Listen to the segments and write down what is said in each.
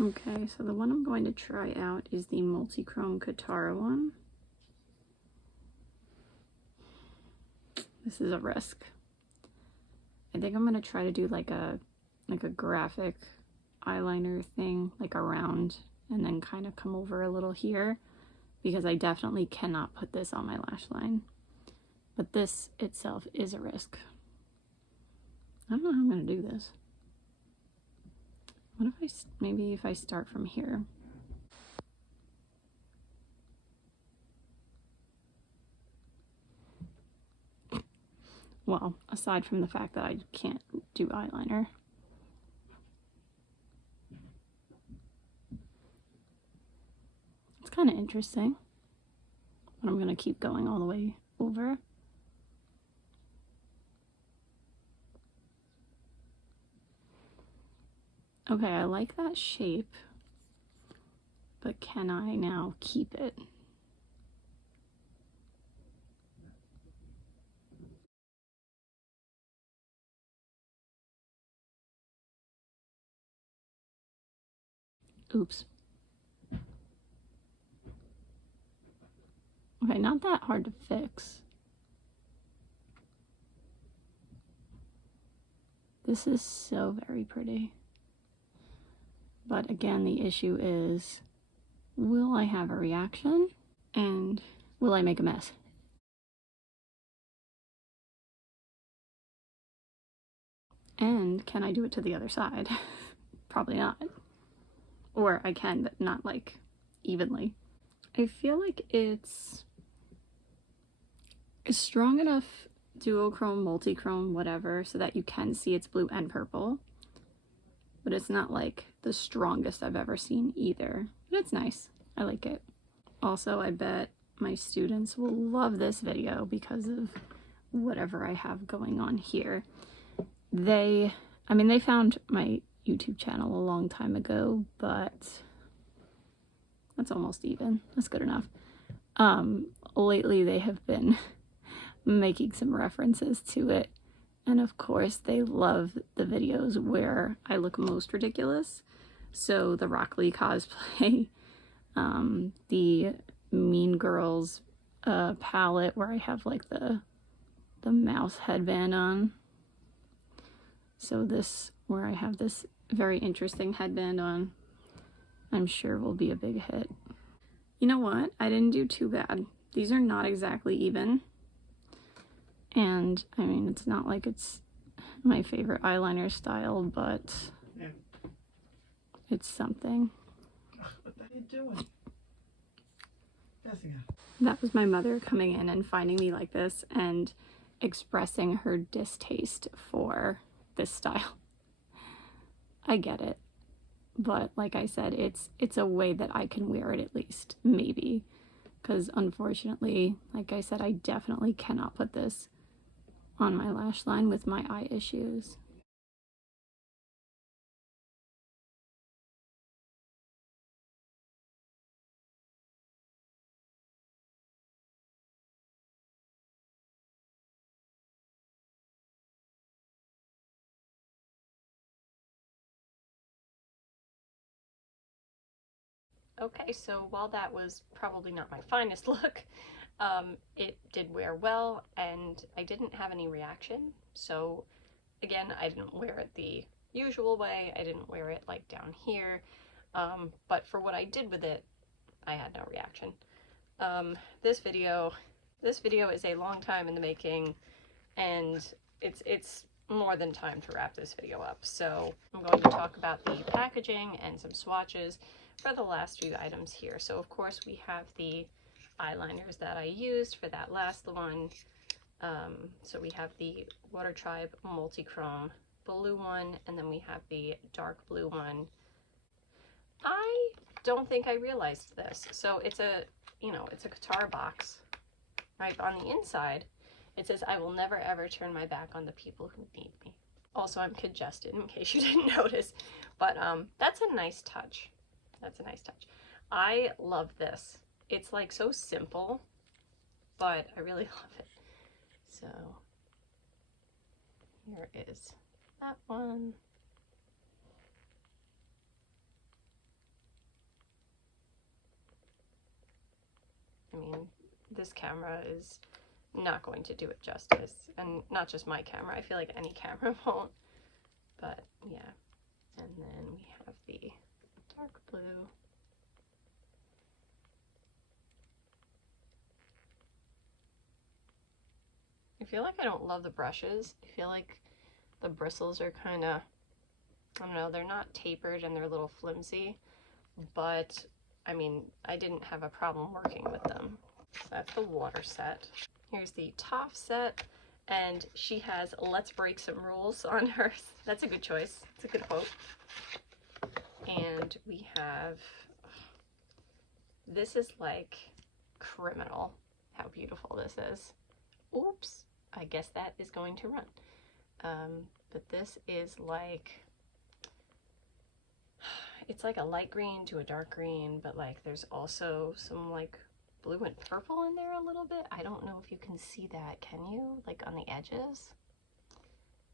Okay, so the one I'm going to try out is the multi-chrome Katara one. This is a risk. I think I'm going to try to do like a graphic eyeliner thing, like around, and then kind of come over a little here, because I definitely cannot put this on my lash line. But this itself is a risk. I don't know how I'm going to do this. What if maybe if I start from here? Well, aside from the fact that I can't do eyeliner. It's kind of interesting. But I'm going to keep going all the way over. Okay, I like that shape. But can I now keep it? Oops. Okay, not that hard to fix. This is so very pretty. But again, the issue is, will I have a reaction? And will I make a mess? And can I do it to the other side? Probably not. Or I can, but not like evenly. I feel like it's strong enough duochrome, multi-chrome, whatever, so that you can see it's blue and purple. But it's not like the strongest I've ever seen either. But it's nice. I like it. Also, I bet my students will love this video because of whatever I have going on here. They found my YouTube channel a long time ago, but that's almost even. That's good enough. Lately they have been making some references to it, and of course they love the videos where I look most ridiculous. So the Rock Lee cosplay, the Mean Girls palette where I have like the mouse headband on. So this, where I have this very interesting headband on, I'm sure will be a big hit. You know what? I didn't do too bad. These are not exactly even. And, I mean, it's not like it's my favorite eyeliner style, but yeah, it's something. What are you doing? That was my mother coming in and finding me like this and expressing her distaste for this style. I get it. But like I said, it's a way that I can wear it at least, maybe. Because unfortunately, like I said, I definitely cannot put this on my lash line with my eye issues. Okay, so while that was probably not my finest look, it did wear well and I didn't have any reaction. So again, I didn't wear it the usual way. I didn't wear it like down here. But for what I did with it, I had no reaction. This video is a long time in the making, and it's more than time to wrap this video up. So I'm going to talk about the packaging and some swatches for the last few items here. So of course we have the eyeliners that I used for that last one. So we have the Water Tribe Multi-Chrome blue one, and then we have the dark blue one. I don't think I realized this. So it's a, it's a Katara box, right? On the inside, it says, "I will never ever turn my back on the people who need me." Also, I'm congested in case you didn't notice, but that's a nice touch. That's a nice touch. I love this. It's like so simple, but I really love it. So here is that one. I mean, this camera is not going to do it justice. And not just my camera, I feel like any camera won't. But yeah. And then we have the dark blue. I feel like I don't love the brushes. I feel like the bristles are kind of, I don't know, they're not tapered and they're a little flimsy, but I mean, I didn't have a problem working with them. So that's the water set. Here's the top set, and she has "Let's break some rules" on hers. That's a good choice. It's a good quote. And we have, this is like criminal how beautiful this is. Oops, I guess that is going to run. But this is like, it's like a light green to a dark green, but like there's also some like blue and purple in there a little bit. I don't know if you can see that, can you? Like on the edges?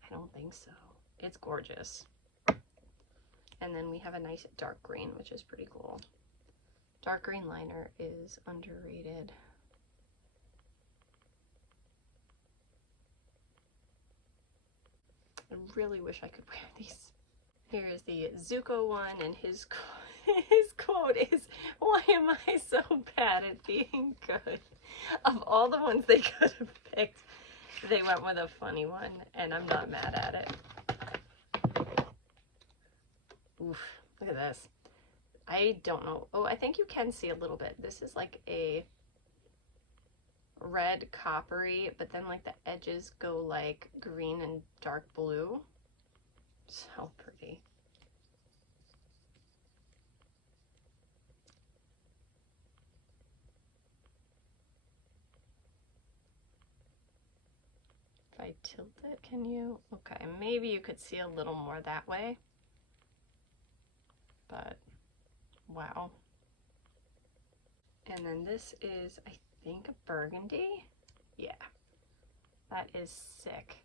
I don't think so. It's gorgeous. And then we have a nice dark green, which is pretty cool. Dark green liner is underrated. I really wish I could wear these. Here's the Zuko one, and his quote is, "Why am I so bad at being good?" Of all the ones they could have picked, they went with a funny one, and I'm not mad at it. Oof, look at this. I don't know. Oh, I think you can see a little bit. This is like a red coppery, but then like the edges go like green and dark blue. So pretty. If I tilt it, can you? Okay, maybe you could see a little more that way. But wow. And then this is, I think, a burgundy. Yeah, that is sick.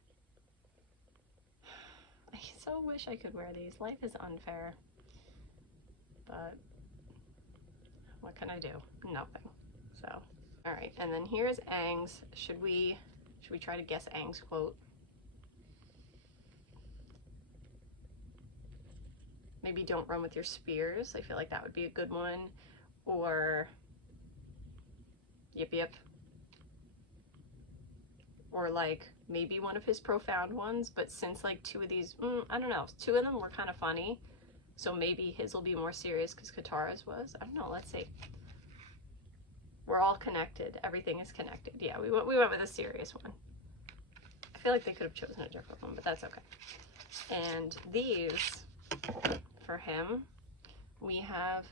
I so wish I could wear these. Life is unfair. But what can I do? Nothing. So, all right. And then here's Aang's. Should we try to guess Aang's quote? Maybe "Don't run with your spears." I feel like that would be a good one. Or "Yip yip." Or like maybe one of his profound ones, but since like two of these, I don't know, two of them were kind of funny, so maybe his will be more serious because Katara's was. I don't know, let's see. We're all connected. Everything is connected. Yeah, we went with a serious one. I feel like they could have chosen a different one, but that's okay. And these, for him, we have,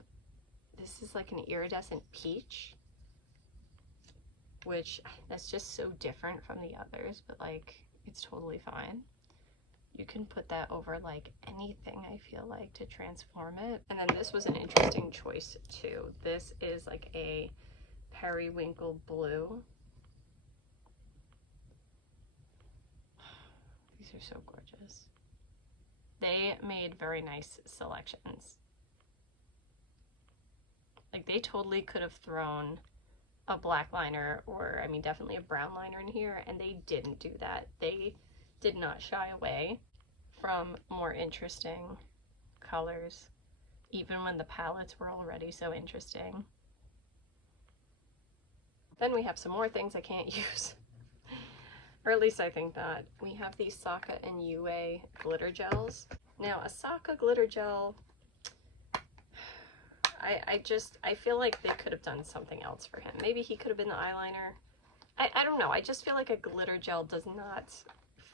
this is like an iridescent peach, which that's just so different from the others, but like it's totally fine. You can put that over like anything, I feel like, to transform it. And then this was an interesting choice too. This is like a periwinkle blue. These are so gorgeous. They made very nice selections. Like they totally could have thrown a black liner, or I mean definitely a brown liner in here, and they didn't do that. They did not shy away from more interesting colors, even when the palettes were already so interesting. Then we have some more things I can't use, or at least I think that. We have these Sokka and Yue glitter gels. Now a Sokka glitter gel, I feel like they could have done something else for him. Maybe he could have been the eyeliner. I don't know. I just feel like a glitter gel does not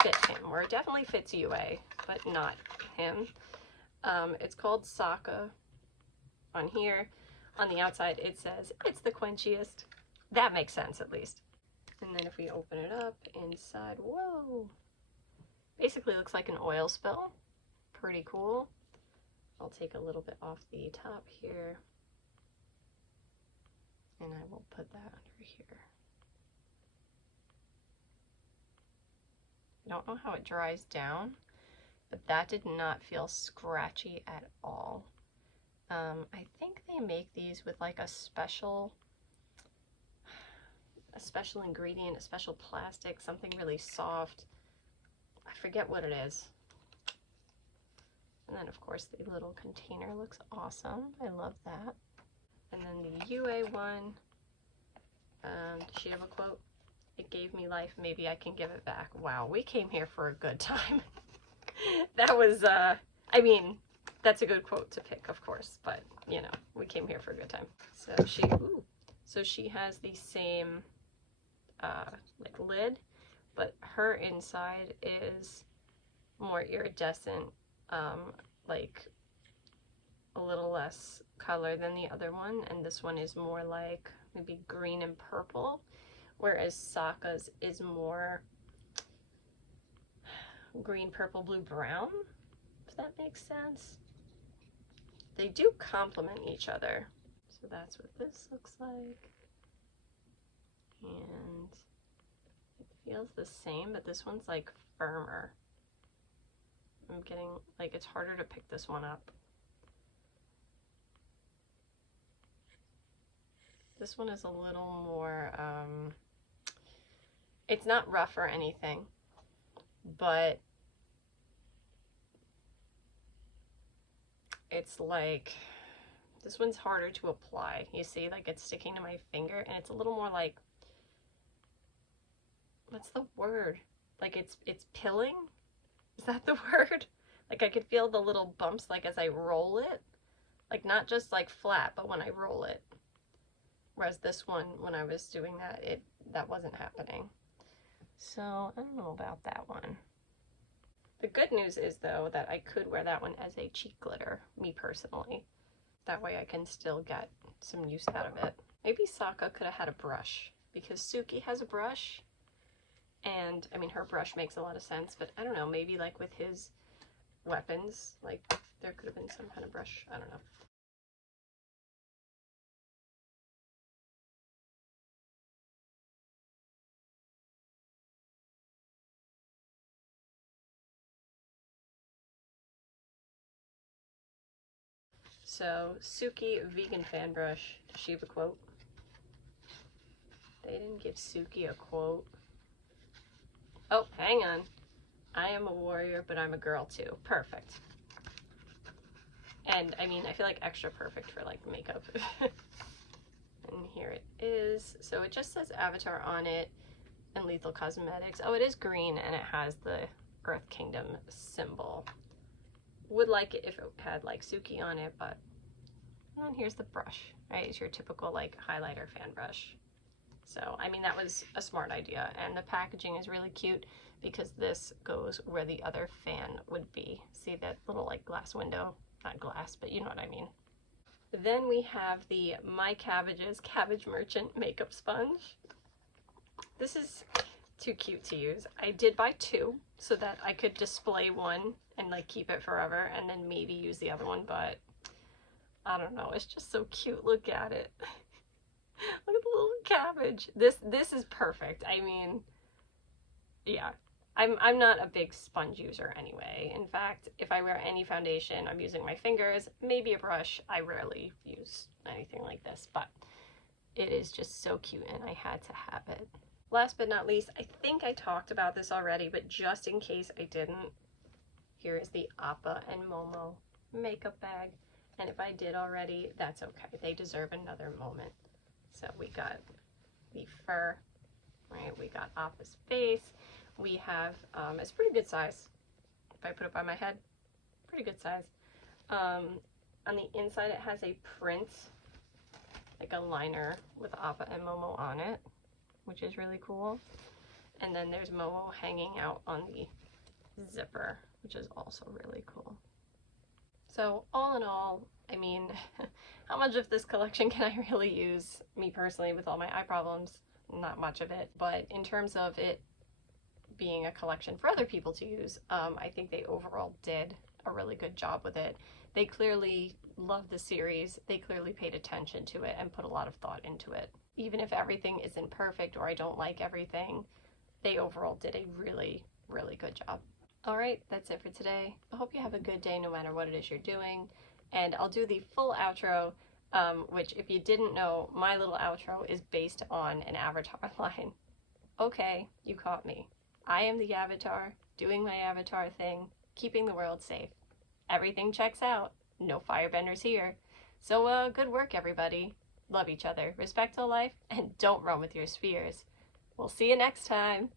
fit him, or it definitely fits Yue, but not him. It's called Sokka on here. On the outside, it says, "It's the quenchiest." That makes sense, at least. And then if we open it up inside, whoa! Basically looks like an oil spill. Pretty cool. I'll take a little bit off the top here, and I will put that under here. I don't know how it dries down, but that did not feel scratchy at all. I think they make these with like a special, a special ingredient, a special plastic, something really soft. I forget what it is. And then of course the little container looks awesome. I love that. And then the UA one, does she have a quote? It gave me life, maybe I can give it back. Wow, we came here for a good time. That was, I mean, that's a good quote to pick, of course, but you know, we came here for a good time. So she has the same like lid, but her inside is more iridescent, like a little less color than the other one, and this one is more like maybe green and purple, whereas Sokka's is more green, purple, blue, brown, if that makes sense. They do complement each other. So that's what this looks like. And it feels the same, but this one's like firmer. I'm getting, like, it's harder to pick this one up. This one is a little more, it's not rough or anything, but it's like, this one's harder to apply. You see, like, it's sticking to my finger, and it's a little more like, what's the word? Like, it's pilling? Is that the word? Like, I could feel the little bumps, like, as I roll it. Like, not just, like, flat, but when I roll it. Whereas this one, when I was doing that, that wasn't happening. So, I don't know about that one. The good news is, though, that I could wear that one as a cheek glitter, me personally. That way I can still get some use out of it. Maybe Sokka could have had a brush, because Suki has a brush, and, I mean, her brush makes a lot of sense, but I don't know, maybe, like, with his weapons, like, there could have been some kind of brush, I don't know. So, Suki vegan fan brush. Does she have a quote? They didn't give Suki a quote. Oh, hang on. I am a warrior, but I'm a girl too. Perfect. And I mean, I feel like extra perfect for like makeup. And here it is. So it just says Avatar on it and Lethal Cosmetics. Oh, it is green and it has the Earth Kingdom symbol. Would like it if it had like Suki on it, but and then here's the brush, right? It's your typical like highlighter fan brush. So, I mean, that was a smart idea, and the packaging is really cute because this goes where the other fan would be. See that little like glass window? Not glass, but you know what I mean. Then we have the My Cabbage's Cabbage Merchant Makeup Sponge. This is too cute to use. I did buy two so that I could display one and like keep it forever and then maybe use the other one, but I don't know, it's just so cute. Look at it. Look at the little cabbage. This is perfect. I mean, yeah. I'm not a big sponge user anyway. In fact, if I wear any foundation, I'm using my fingers, maybe a brush. I rarely use anything like this, but it is just so cute and I had to have it. Last but not least, I think I talked about this already, but just in case I didn't, here is the Appa and Momo makeup bag. And if I did already, that's okay. They deserve another moment. So we got the fur, right? We got Appa's face. We have, it's pretty good size. If I put it by my head, pretty good size. On the inside, it has a print, like a liner with Appa and Momo on it, which is really cool. And then there's Momo hanging out on the zipper, which is also really cool. So all in all, I mean, how much of this collection can I really use? Me personally, with all my eye problems, not much of it. But in terms of it being a collection for other people to use, I think they overall did a really good job with it. They clearly loved the series. They clearly paid attention to it and put a lot of thought into it. Even if everything isn't perfect or I don't like everything, they overall did a really, really good job. All right, that's it for today. I hope you have a good day no matter what it is you're doing. And I'll do the full outro which if you didn't know, my little outro is based on an Avatar line. Okay, you caught me. I am the Avatar, doing my Avatar thing, keeping the world safe. Everything checks out. No firebenders here. So, good work, everybody. Love each other, respect all life, and don't run with your spheres. We'll see you next time.